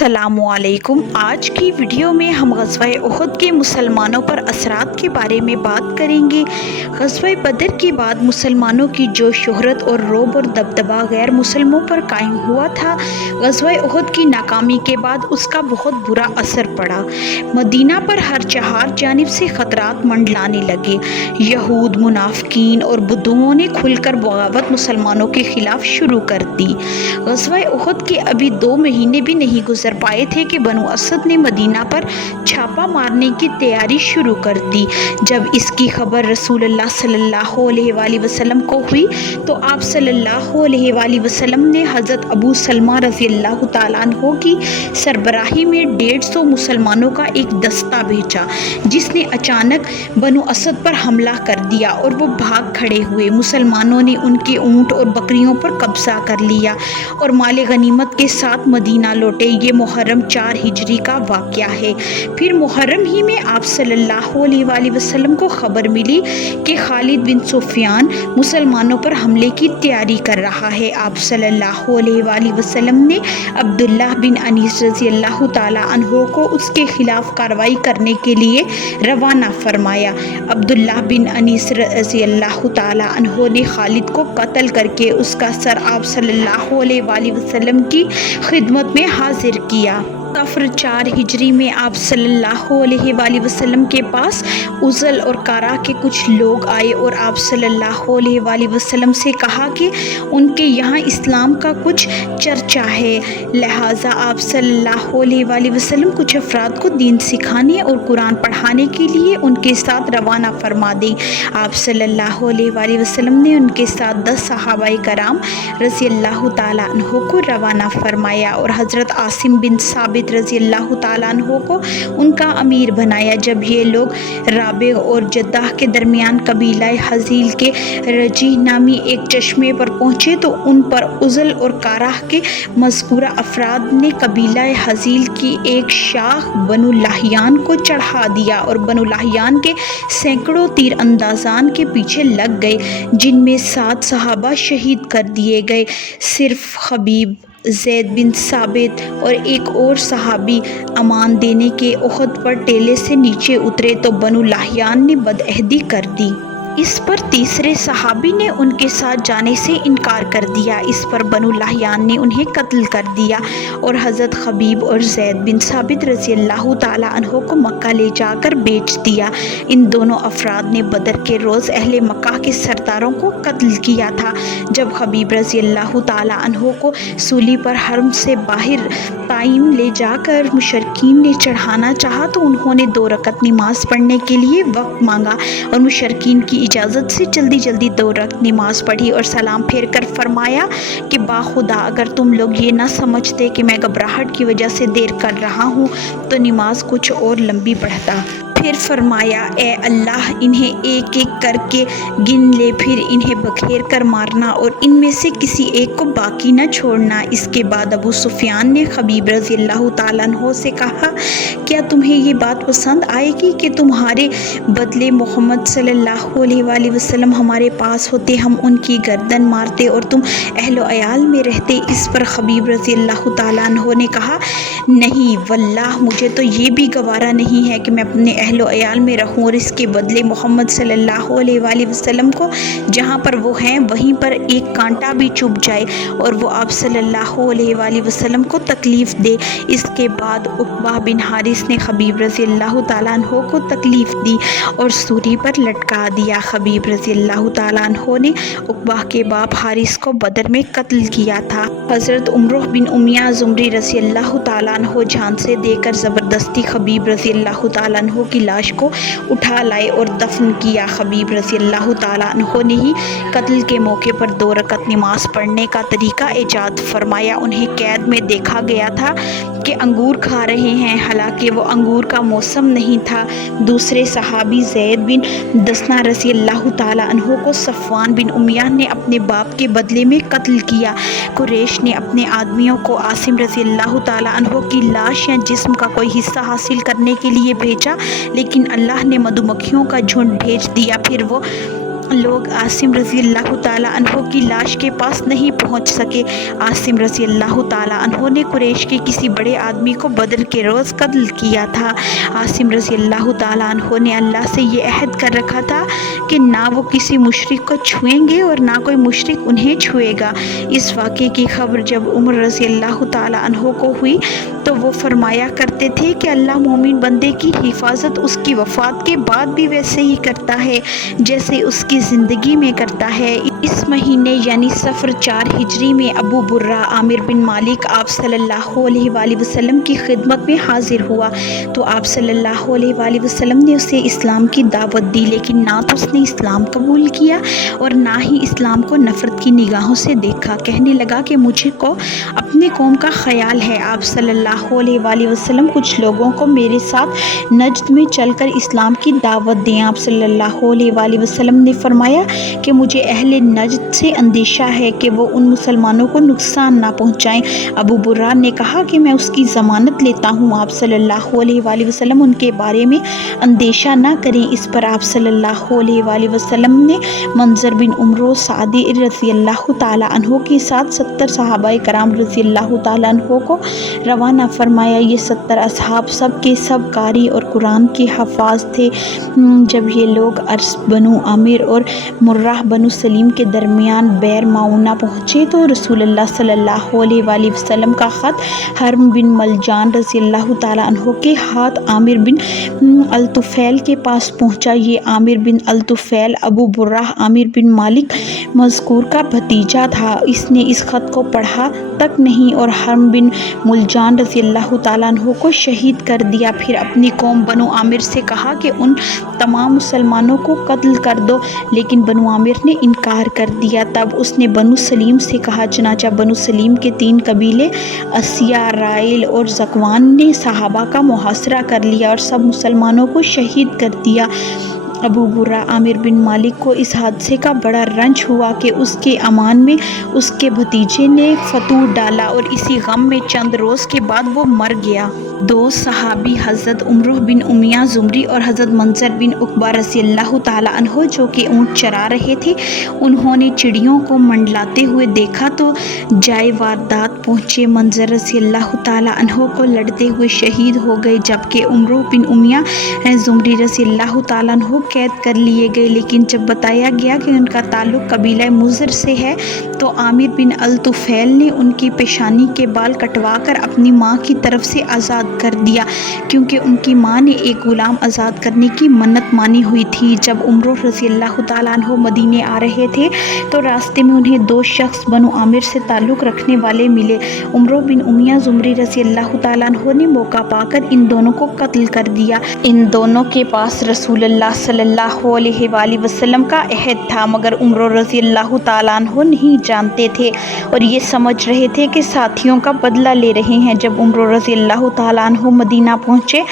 अस्सलामु अलैकुम। आज की वीडियो में हम ग़ज़वा-ए उहद के मुसलमानों पर असरात के बारे में बात करेंगे। ग़ज़वा-ए बदर के बाद मुसलमानों की जो शोहरत और रोब और दबदबा गैर मुसलमों पर कायम हुआ था, ग़ज़वा-ए उहद की नाकामी के बाद उसका बहुत बुरा असर पड़ा। मदीना पर हर चार जानिब से ख़तरात मंडलाने लगे। यहूद, मुनाफ़िकीन और बुद्दुओं ने खुलकर बगावत मुसलमानों के ख़िलाफ़ शुरू कर दी। ग़ज़वा-ए उहद के अभी 2 महीने भी नहीं गुजर पाए थे कि बनु असद ने मदीना पर छापा मारने की तैयारी शुरू कर दी। जब इसकी खबर रसूलुल्लाह सल्लल्लाहु अलैहि वसल्लम को हुई तो आप सल्लल्लाहु अलैहि वसल्लम ने हज़रत अबू सलमा रज़ियल्लाहु ताला अन्हु की सरबराही में 150 मुसलमानों का एक दस्ता भेजा, जिसने अचानक बनु असद पर हमला कर दिया और वो भाग खड़े हुए। मुसलमानों ने उनके ऊँट और बकरियों पर कब्जा कर लिया और माल गनीमत के साथ मदीना लौटे। ये मुहर्रम 4 हिजरी का वाक़या है। फिर मुहर्रम ही में आप सल्लल्लाहु अलैहि वसल्लम को खबर मिली कि खालिद बिन सुफियान मुसलमानों पर हमले की तैयारी कर रहा है। आप सल्लल्लाहु अलैहि वसल्लम ने अब्दुल्लाह बिन अनीस रज़ियल्लाहु ताला अन्हु को उसके खिलाफ कार्रवाई करने के लिए रवाना फरमाया। अब्दुल्लाह बिन अनीस रज़ियल्लाहु ताला अन्हु ने खालिद को कत्ल करके उसका सर आप सल्लल्लाहु अलैहि वसल्लम की खिदमत में हाजिर किया। सफ़र 4 हिजरी में आप सल्लल्लाहु अलैहि वसल्लम के पास उज़ल और कारा के कुछ लोग आए और आप सल्लल्लाहु अलैहि वसल्लम से कहा कि उनके यहाँ इस्लाम का कुछ चर्चा है, लिहाजा आप सल्लल्लाहु अलैहि वसल्लम कुछ अफराद को दीन सिखाने और कुरान पढ़ाने के लिए उनके साथ रवाना फरमा दें। आप सल्लल्लाहु अलैहि वसल्लम ने उनके साथ 10 सहाबाए कराम रज़ियल्लाहु ताला अन्हु को रवाना फरमाया और हज़रत आसिम बिन साबित रज़ियल्लाहु ताला अन्हु को उनका अमीर बनाया। जब ये लोग राबे और जद्दाह के दरमियान कबीला हज़ील के रजीह नामी एक चश्मे पर पहुँचे तो उन पर उज़ल और काराह के मज़कूरा अफराद ने कबीला हज़ील की एक शाख बनु लाहियान को चढ़ा दिया और बनु लाहियान के सैकड़ों तीर अंदाज़ान के पीछे लग गए, जिनमें 7 सहाबा शहीद कर दिए गए। सिर्फ खबीब, ज़ैद बिन साबित और एक और सहाबी अमान देने के उहद पर टेले से नीचे उतरे तो बनु लाहियान ने बदअहदी कर दी। इस पर तीसरे सहाबी ने उनके साथ जाने से इनकार कर दिया। इस पर बनु लाहियान ने उन्हें कत्ल कर दिया और हज़रत खबीब और ज़ैद बिन साबित रज़ियल्लाहु ताला अन्हु को मक्का ले जाकर बेच दिया। इन दोनों अफराद ने बदर के रोज़ अहले मक्का के सरदारों को कत्ल किया था। जब खबीब रज़ियल्लाहु ताला अन्हु को सूली पर हरम से बाहर ताइम ले जाकर मुशरकीन ने चढ़ाना चाहा तो उन्होंने 2 रकत नमाज पढ़ने के लिए वक्त मांगा और मुशरकीन की इजाज़त से जल्दी जल्दी 2 रकत नमाज पढ़ी और सलाम फेर कर फरमाया कि बाखुदा अगर तुम लोग ये ना समझते कि मैं घबराहट की वजह से देर कर रहा हूँ तो नमाज कुछ और लंबी पढ़ता। फिर फरमाया, ए अल्लाह, इन्हें एक एक करके गिन ले, फिर इन्हें बखेर कर मारना और इनमें से किसी एक को बाकी न छोड़ना। इसके बाद अबू सुफियान ने खबीब रज़ियल्लाहु ताला अन्हु से कहा, क्या तुम्हें ये बात पसंद आएगी कि तुम्हारे बदले मोहम्मद सल्लल्लाहु अलैहि वसल्लम हमारे पास होते, हम उनकी गर्दन मारते और तुम अहलो अयाल में रहते? इस पर खबीब रज़ियल्लाहु ताला अन्हु ने कहा, नहीं वल्लाह, मुझे तो ये भी गवारा नहीं है कि मैं अपने अहलो अयाल में रहूं और इसके बदले मोहम्मद सल्लल्लाहु अलैहि वसल्लम को जहाँ पर वो हैं वहीं पर एक कांटा भी चुभ जाए और वो आप सल्लल्लाहु अलैहि वसल्लम को तकलीफ़ दे। इसके बाद उक़बा बिन हारिस ने खबीब रज़ियल्लाहु ताला अन्हु को तकलीफ़ दी और सूली पर लटका दिया। खबीब रज़ियल्लाहु ताला अन्हु ने उक़बा के बाप हारिस को बदर में कत्ल किया था। हज़रत उमरुह बिन उमिया ज़ुमरी रज़ियल्लाहु ताला अन्हु जान से देकर ज़बरदस्ती खबीब रज़ियल्लाहु ताला अन्हु की लाश को उठा लाए और दफन किया। खबीब रज़ियल्लाहु ताला अन्हु ने ही कत्ल के मौके पर 2 रकत नमाज पढ़ने का तरीका ईजाद फरमाया। उन्हें कैद में देखा गया था कि अंगूर खा रहे हैं, हालांकि वो अंगूर का मौसम नहीं था। दूसरे सहाबी ज़ैद बिन दसना रज़ियल्लाहु ताला अन्हु को सफ़वान बिन उमिया ने अपने बाप के बदले में कत्ल किया। कुरैश ने अपने आदमियों को आसिम रज़ियल्लाहु ताला अन्हु की लाश या जिस्म का कोई हिस्सा हासिल करने के लिए भेजा, लेकिन अल्लाह ने मधुमक्खियों का झुंड भेज दिया। फिर वो लोग आसिम रज़ी अल्लाह ताला अन्हो की लाश के पास नहीं पहुंच सके। आसिम रज़ी अल्लाह ताला अन्हो ने कुरैश के किसी बड़े आदमी को बदर के रोज़ कत्ल किया था। आसिम रज़ी अल्लाह ताला अन्हो ने अल्लाह से ये अहद कर रखा था कि ना वो किसी मुशरिक को छुएंगे और ना कोई मुशरिक उन्हें छुएगा। इस वाक़े की खबर जब उमर रज़ी अल्लाह ताला अन्हो को हुई तो वो फरमाया करते थे कि अल्लाह मोमिन बंदे की हिफाजत उसकी वफ़ात के बाद भी वैसे ही करता है जैसे उसकी ज़िंदगी में करता है। इस महीने यानी सफ़र 4 हिजरी में अबू बुर्रा आमिर बिन मालिक आप सल्लल्लाहु अलैहि वसल्लम की खिदमत में हाजिर हुआ तो आप सल्लल्लाहु अलैहि वसल्लम ने उसे इस्लाम की दावत दी, लेकिन ना तो उसने इस्लाम कबूल किया और ना ही इस्लाम को नफ़रत की निगाहों से देखा। कहने लगा कि मुझे को अपने कौम का ख्याल है। आप सल्लल्लाहु अलैहि वसल्लम कुछ लोगों को मेरे साथ नजद में चलकर इस्लाम की दावत दें। आप सल्लल्लाहु अलैहि वसल्लम ने फरमाया कि मुझे अहले नजद से अंदेशा है कि वो उन मुसलमानों को नुकसान ना पहुँचाएँ। अबू बुर्रा ने कहा कि मैं उसकी ज़मानत लेता हूँ। आप सल्लल्लाहु अलैहि वसल्लम उनके बारे में अंदेशा ना करें। इस पर आप सल्लल्लाहु अलैहि वसल्लम ने मंजर बिन उमरो सादी रज़ी अल्लाह ताला अन्हो के साथ 70 सहाबाए कराम रज़ी अल्लाह ताला अन्हो को रवाना फरमाया। ये 70 असहाब सब के सब कारी और कुरान के हफ़ाज थे। जब ये लोग अर्स बनु आमिर और मुर्राह बनु सलीम के दरमियान बैर माउना पहुँचे तो रसूलुल्लाह सल्लल्लाहु अलैहि वसल्लम का ख़त हरम बिन मलजान रज़ी अल्लाह ताला अन्हो के हाथ आमिर बिन अल-तुफ़ैल के पास पहुँचा। ये आमिर बिन अल-तुफ़ैल अबू बुर्राह आमिर बिन मालिक मज़कूर का भतीजा था। इसने इस ख़त को पढ़ा तक नहीं और हरम बिन मुलजान रज़ी अल्लाह ताला अन्हो को शहीद कर दिया। फिर अपनी कौम बनु आमिर से कहा कि उन तमाम मुसलमानों को कत्ल कर दो, लेकिन बनु आमिर ने इनकार कर दिया। तब उसने बनु सलीम से कहा। चनाचा बनु सलीम के 3 कबीले असिया, राइल और ज़कवान ने सहाबा का मुहासरा कर लिया और सब मुसलमानों को शहीद कर दिया। अबू बुर्रा आमिर बिन मालिक को इस हादसे का बड़ा रंज हुआ कि उसके अमान में उसके भतीजे ने फतूर डाला और इसी गम में चंद रोज़ के बाद वो मर गया। 2 सहाबी हज़रत उमरुह बिन उमिया ज़ुमरी और हज़रत मंजर बिन उक़बा रज़ी अल्लाह ताला अन्हो जो कि ऊँट चरा रहे थे, उन्होंने चिड़ियों को मंडलाते हुए देखा तो जाए वारदात पहुँचे। मंजर रज़ी अल्लाह ताला अन्हो को लड़ते हुए शहीद हो गए, जबकि उमरुह बिन उमिया ज़ुमरी रज़ी अल्लाह ताला अन्हो कैद कर लिए गए। लेकिन जब बताया गया कि उनका ताल्लुक़ कबीला मुज़र से है तो आमिर बिन अल-तुफ़ैल ने उनकी पेशानी के बाल कटवा कर अपनी माँ की तरफ से आज़ाद कर दिया, क्योंकि उनकी माँ ने एक ग़ुलाम आज़ाद करने की मन्नत मानी हुई थी। जब उमर रज़ी अल्लाह ताला अन्हो मदीने आ रहे थे तो रास्ते में उन्हें 2 शख्स बनु आमिर से ताल्लुक़ रखने वाले मिले। उमर बिन उमिया ज़ुमरी रज़ी अल्लाह ताला अन्हो ने मौका पाकर इन दोनों को कत्ल कर दिया। इन दोनों के पास रसूलुल्लाह सल्लल्लाहु अलैहि वसल्लम का अहद था, मगर उमर रज़ी अल्लाह ताला अन्हो नहीं जानते थे और ये समझ रहे थे कि साथियों का बदला ले रहे हैं। जब उमर रज़ी अल्लाह ताला अन्हो मदीना पहुँचे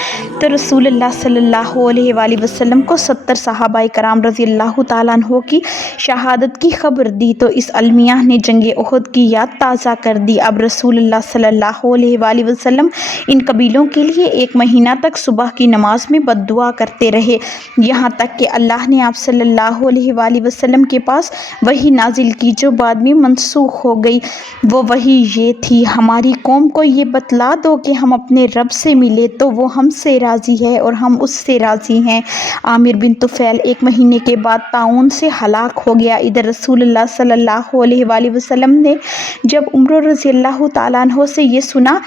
तो रसूलुल्लाह सल्लल्लाहु अलैहि वसल्लम को 70 सहाबाए कराम रज़ी अल्लाह ताला अन्हो की शहादत की खबर दी तो इस अलमिया ने जंगे उहद की याद ताज़ा कर दी। अब रसूलुल्लाह सल्लल्लाहु अलैहि वसल्लम इन कबीलों के लिए 1 महीना तक सुबह की नमाज में बद्दुआ करते रहे, यहाँ तक कि अल्लाह ने आप सल्लल्लाहु अलैहि वसल्लम के पास वही नाजिल की जो बाद में मनसूख हो गई। वो वही ये थी, हमारी कौम को ये बतला दो कि हम अपने रब से मिले तो वो हमसे राज़ी है और हम उससे राज़ी हैं। आमिर बिन तुफ़ैल 1 महीने के बाद ताउन से हलाक हो गया। इधर रसूलुल्लाह सल्लल्लाहु अलैहि वसल्लम ने जब उमर रज़ी अल्लाह ताला अन्हो से ये सुना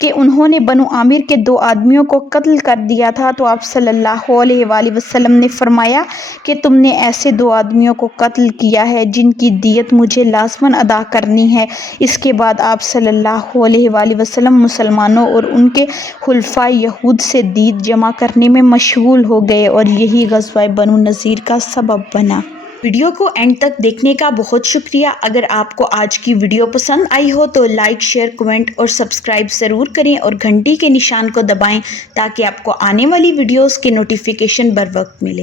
कि उन्होंने बनु आमिर के 2 आदमियों को कत्ल कर दिया था तो आप सल्लल्लाहु अलैहि वसल्लम ने फरमाया कि तुमने ऐसे 2 आदमियों को कत्ल किया है जिनकी दियत मुझे लाज़मन अदा करनी है। इसके बाद आप सल्लल्लाहु अलैहि वसल्लम मुसलमानों और उनके खुलफाए यहूद से दीद जमा करने में मशगूल हो गए और यही ग़ज़वा बनु नज़ीर का सबब बना। वीडियो को एंड तक देखने का बहुत शुक्रिया। अगर आपको आज की वीडियो पसंद आई हो तो लाइक, शेयर, कमेंट और सब्सक्राइब ज़रूर करें और घंटी के निशान को दबाएं ताकि आपको आने वाली वीडियोस के नोटिफिकेशन बर वक्त मिले।